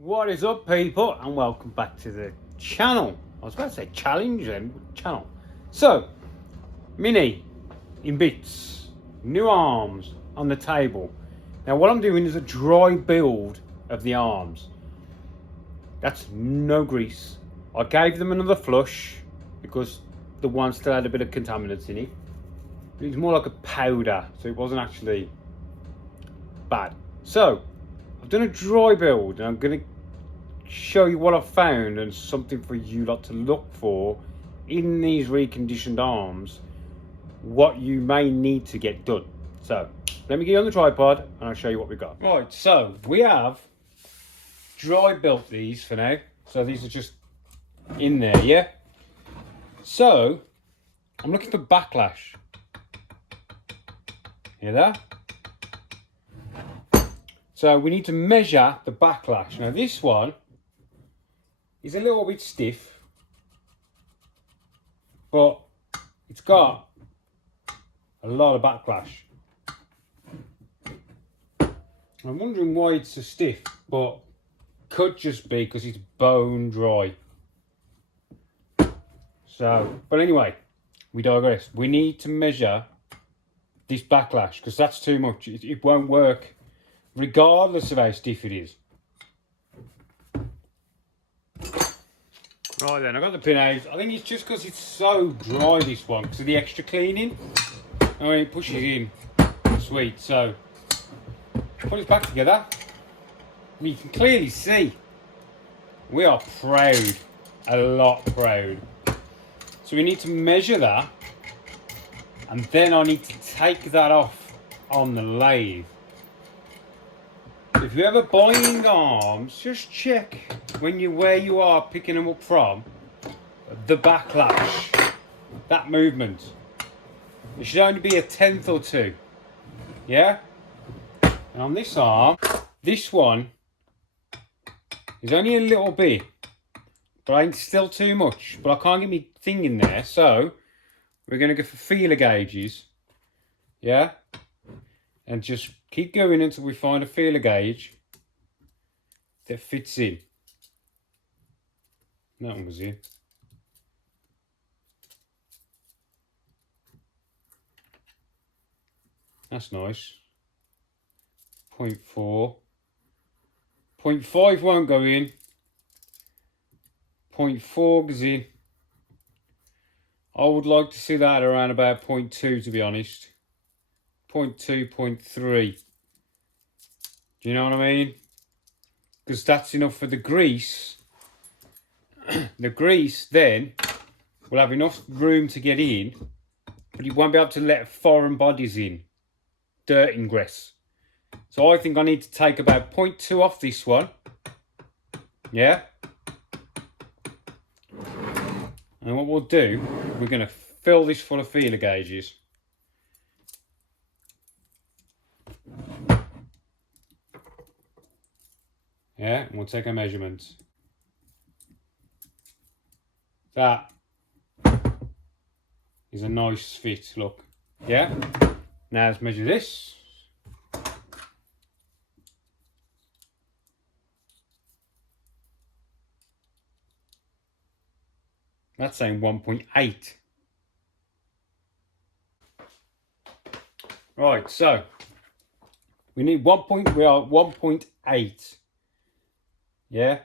What is up, people, and welcome back to the channel. I was about to say challenge then, channel. So, mini in bits, new arms on the table. Now what I'm doing is a dry build of the arms. That's no grease. I gave them another flush because the one still had a bit of contaminants in it. It was more like a powder, so it wasn't actually bad. So, I've done a dry build and I'm going to show you what I've found and something for you lot to look for in these reconditioned arms, what you may need to get done. So let me get you on the tripod and I'll show you what we've got. Right, so we have dry built these for now. So these are just in there, yeah? So I'm looking for backlash. Hear that? So we need to measure the backlash. Now this one is a little bit stiff, but it's got a lot of backlash. I'm wondering why it's so stiff, but could just be because it's bone dry. So, but anyway, we digress. We need to measure this backlash because that's too much. It won't work regardless of how stiff it is. Right then, I got the pin out. I think it's just because it's so dry, this one, because of the extra cleaning. I mean, it pushes in. Sweet. So, put it back together. You can clearly see we are proud. A lot proud. So we need to measure that. And then I need to take that off on the lathe. If you're ever buying arms, just check where you are picking them up from, the backlash, that movement. It should only be a tenth or two, yeah? And on this arm, this one is only a little bit, but ain't still too much. But I can't get my thing in there, so we're gonna go for feeler gauges, yeah? And just keep going until we find a feeler gauge that fits in. That one was in. That's nice. 0.4. 0.5 won't go in. 0.4 goes in. I would like to see that around about 0.2, to be honest. 0.2, 0.3. Do you know what I mean? Because that's enough for the grease. The grease then will have enough room to get in, but you won't be able to let foreign bodies in. Dirt ingress. So I think I need to take about 0.2 off this one. Yeah? And what we'll do, we're going to fill this full of feeler gauges. Yeah, and we'll take our measurements. That is a nice fit, look. Yeah? Now let's measure this. That's saying 1.8. Right, so we need we are 1.8. Yeah?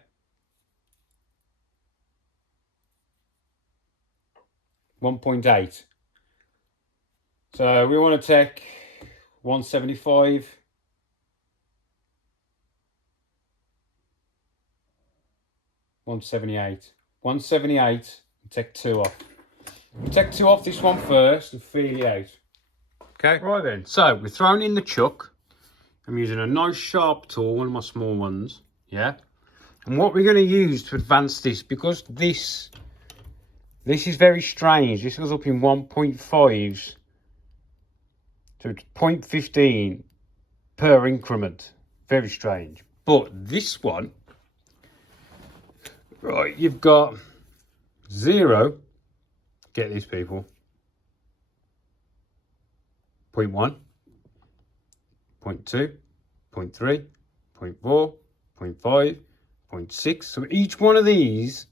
1.8. So we want to take 175. $178. Take 2 off. We'll take 2 off this one first and feel it out. Okay. Right then. So we're throwing in the chuck. I'm using a nice sharp tool, one of my small ones. Yeah. And what we're going to use to advance this, because this is very strange. This goes up in 1.5s to 0.15 per increment. Very strange. But this one, right, you've got 0, get these people, 0.1, 0.2, 0.3, 0.4, 0.5, 0.6. So each one of these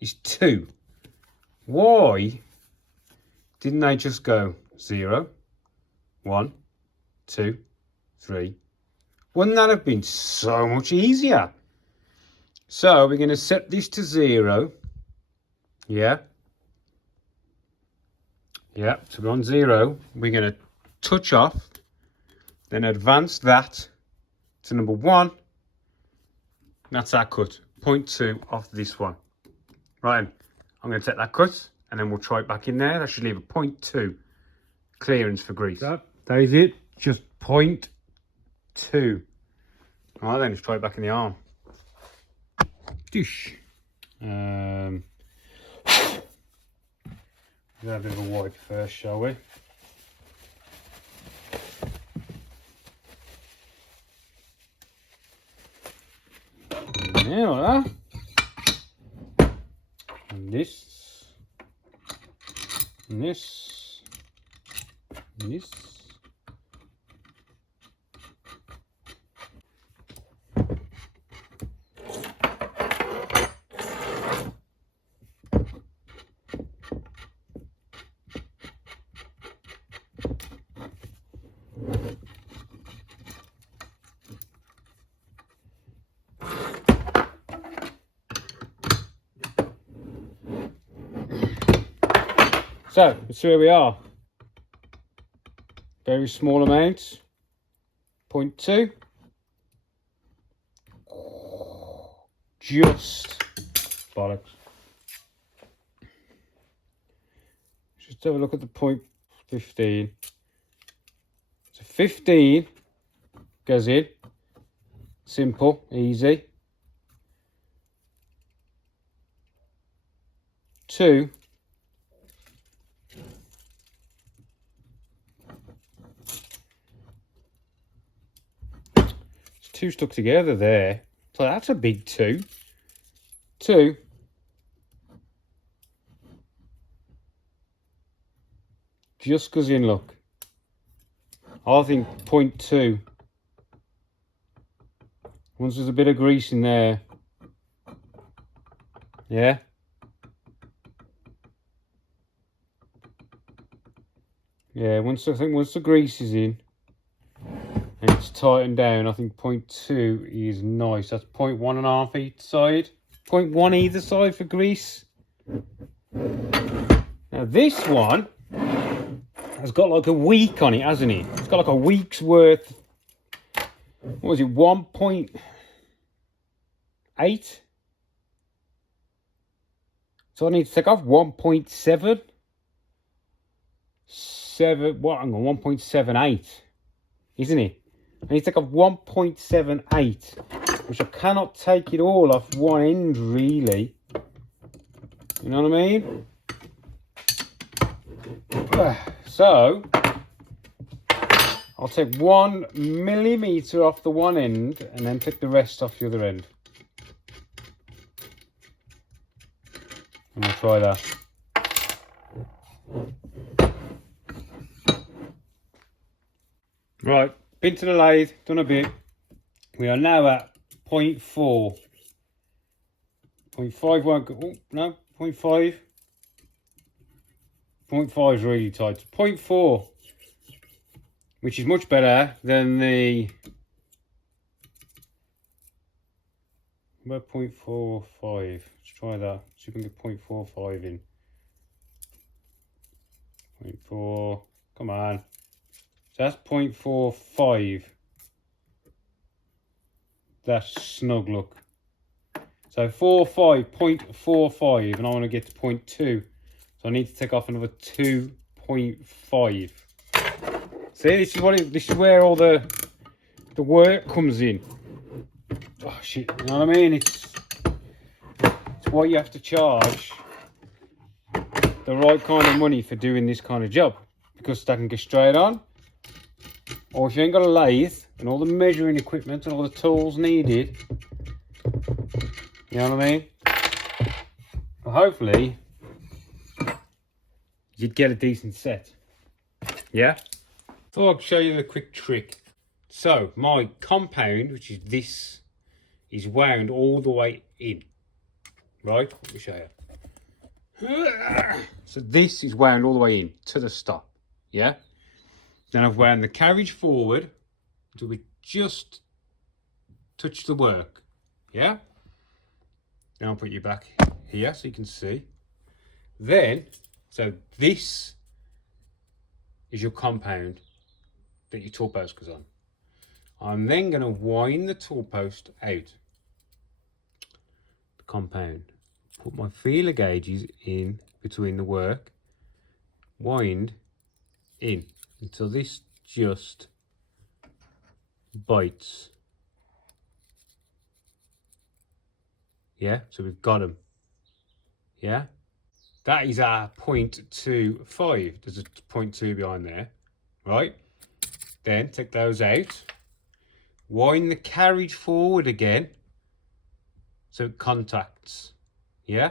is 2. Why didn't they just go 0, 1, 2, 3? Wouldn't that have been so much easier? So we're going to set this to 0. Yeah. Yeah, so we're on 0. We're going to touch off, then advance that to number 1. That's our cut. 0.2 off this one. Right, I'm going to take that cut and then we'll try it back in there. That should leave a 0.2 clearance for grease. That is it. Just 0.2. Alright then, let's try it back in the arm. Dish. We'll have a bit of a wipe first, shall we? Yeah, like that. And this. And this. And this. So, let's see where we are. Very small amounts. 0.2. Just bollocks. Just have a look at the 0.15. So 15 goes in. Simple, easy. 2. It's 2 stuck together there. So that's a big 2. 2. Just goes in, look. I think 0.2. Once there's a bit of grease in there. Yeah. Yeah, once the grease is in and it's tightened down, I think 0.2 is nice. That's 0.1.5 each side. 0.1 either side for grease. Now this one has got like a week on it, hasn't it? It's got like a week's worth. What was it? 1.8. So I need to take off 1.7. 1.78, isn't it? I need to take off 1.78, which I cannot take it all off one end, really. You know what I mean? So I'll take 1 millimeter off the one end and then take the rest off the other end. And we'll try that. Right, been to the lathe, done a bit. We are now at 0.4. 0.5 won't go, oh, no, 0.5. 0.5 is really tight. 0.4, which is much better than the, about 0.45. Let's try that, see if we can get 0.45 in. 0.4, come on. So that's 0.45. That's snug, look. So 0.45, and I want to get to 0.2. So I need to take off another 2.5. See, this is where all the work comes in. Oh shit, you know what I mean? It's why you have to charge the right kind of money for doing this kind of job, because that can get straight on. Or if you ain't got a lathe and all the measuring equipment and all the tools needed, you know what I mean? Well, hopefully you'd get a decent set. Yeah? Thought I'd show you a quick trick. So my compound, which is this is wound all the way in. Right? Let me show you. So this is wound all the way in to the stop. Yeah? Then I've wound the carriage forward until we just touch the work. Yeah? Then I'll put you back here so you can see. Then, so this is your compound that your tool post goes on. I'm then going to wind the tool post out the compound. Put my feeler gauges in between the work. Wind in until this just bites. Yeah, so we've got them. Yeah, that is our 0.25. There's a 0.2 behind there, right? Then take those out. Wind the carriage forward again so it contacts. Yeah.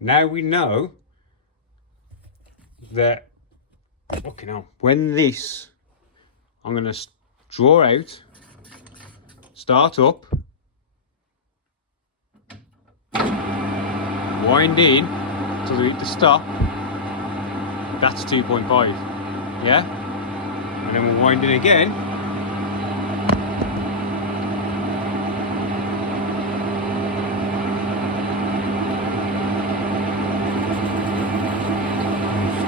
Now we know that, okay, now when this, I'm going to draw out, start up, wind in till we hit the stop. That's 2.5. Yeah. And then we'll wind in again.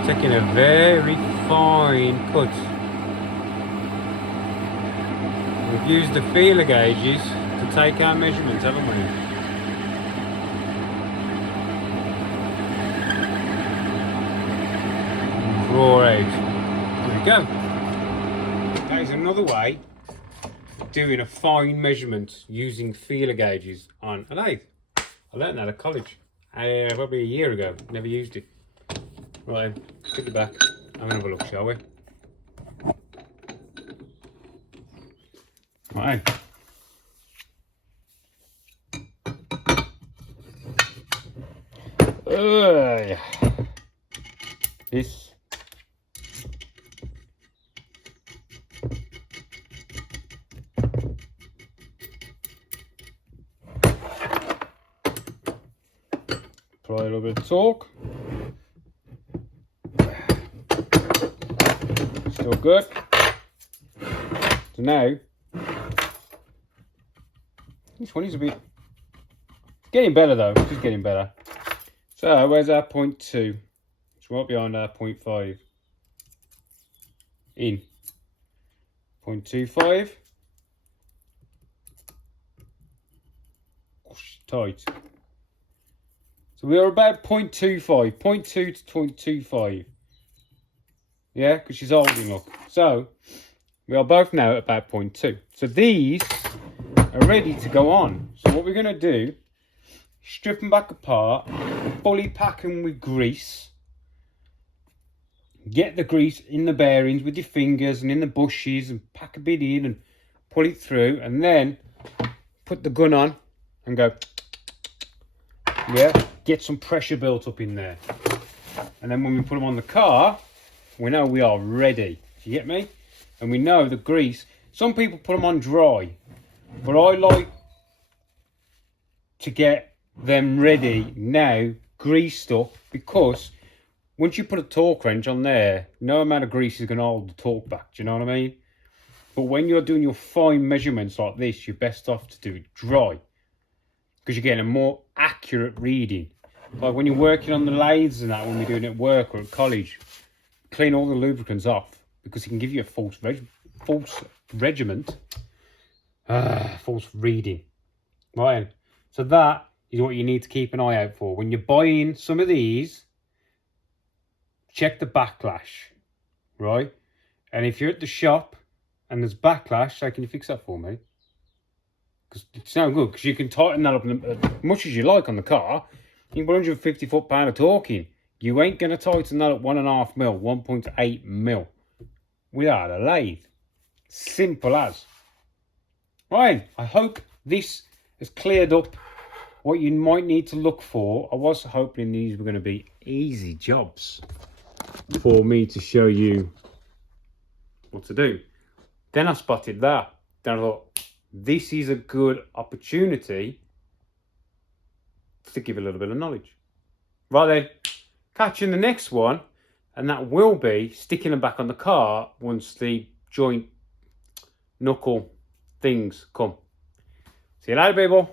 Taking a very fine cut. We've used the feeler gauges to take our measurements, haven't we? Draw out. There we go. That is another way of doing a fine measurement using feeler gauges on a lathe. I learned that at college probably a year ago. Never used it. Right, stick it back. I'm gonna have a look, shall we? Right. This. Apply a little bit of torque. Still good. So now, this one is a bit, it's getting better though, it's just getting better. So where's our 0.2? It's right behind our 0.5. In. 0.25. Tight. So we are about 0.25, 0.2 to 0.25. Yeah, because she's holding, look. So, we are both now at about 0.2. So these are ready to go on. So what we're going to do, strip them back apart, fully pack them with grease. Get the grease in the bearings with your fingers and in the bushes and pack a bit in and pull it through. And then put the gun on and go, yeah, get some pressure built up in there. And then when we put them on the car, we know we are ready. Do you get me? And we know the grease. Some people put them on dry, but I like to get them ready now, greased up, because once you put a torque wrench on there, no amount of grease is going to hold the torque back. Do you know what I mean? But when you're doing your fine measurements like this, you're best off to do it dry, because you're getting a more accurate reading. Like when you're working on the lathes and that, when we're doing it at work or at college, clean all the lubricants off, because it can give you a false reading. Right, so that is what you need to keep an eye out for. When you're buying some of these, check the backlash, right? And if you're at the shop and there's backlash, say, can you fix that for me? Because it's no good, because you can tighten that up as much as you like on the car. You can put 150 foot-pound of torque in. You ain't going to tighten that at 1.5 mil, 1.8 mil without a lathe. Simple as. Right, I hope this has cleared up what you might need to look for. I was hoping these were going to be easy jobs for me to show you what to do. Then I spotted that. Then I thought, this is a good opportunity to give a little bit of knowledge. Right then, catch you in the next one, and that will be sticking them back on the car once the joint knuckle things come. See you later, people.